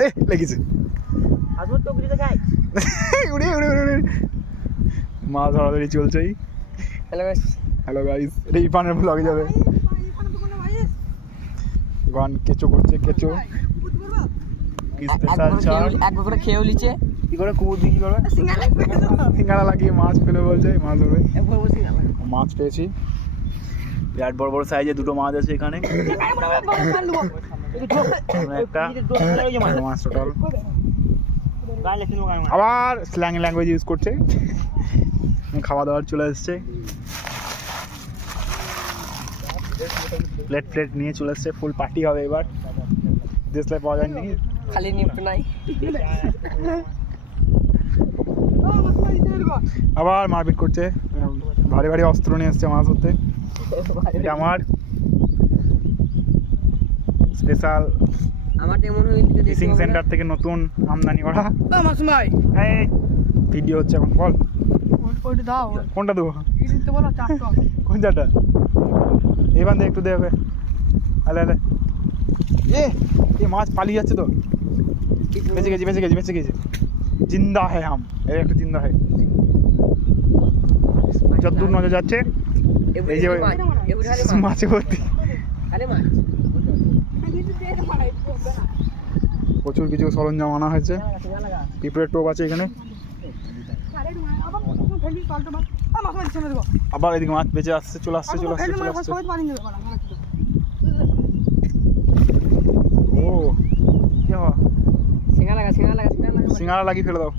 এই লেগেছে উড়ে উড়ে উড়ে উড়ে মাছ ধরাধরি চলছেই। হ্যালো গাইস, এটা ইরফানের ব্লগে যাবে। ইরফান কেঁচো করছে, কেঁচো কি স্পেশাল চার এক করে খেয়েও লিচে কি করে কুকুর দিয়ে কি করবে সিঙ্গারা লাগিয়ে মাছ পেলে বলছে মাছ ধরবে। মাছ পেয়েছি বিরাট বড় বড় সাইজে দুটো মাছ আছে এখানে, একটা মাছ টোটাল। আবার স্ল্যাং ল্যাঙ্গুয়েজ ইউজ করছে। খাওয়া দাওয়ার চলে এসছে, প্লেট প্লেট নিয়ে চলে এসছে, ফুল পার্টি হবে এবার। দেশলাই পাওয়া যায়নি, খালি নিপ্ট নাই। আবার মারপিট করছে, ভারী ভারী অস্ত্র নিয়ে এসছে মাছ ধরতে। এটা আমার স্পেশাল ফিশিং সেন্টার থেকে নতুন আমদানি করা। এই ভিডিও হচ্ছে এখন, বল কোনটা দেবো, কোন চাটা এবার দে, একটু দেবে। আলে আলে এ মাছ পালিয়ে যাচ্ছে তো, বেঁচে গেছি বেঁচে গেছি বেঁচে গেছি। জিন্দা হ্যাঁ হাম, এই একটা জিন্দা হ্যাঁ। যতদূর নজর যাচ্ছে এই যে মাছে ভর্তি, প্রচুর কিছু সরঞ্জাম আনা হয়েছে। পিঁপড়ের টোপ আছে এখানে, আবার এদিকে মাছ বেঁচে আসছে, চলে আসছে চলে আসছে চলে আসছে। ও কি হওয়া, সিঙ্গারা লাগিয়ে ফেলে দাও।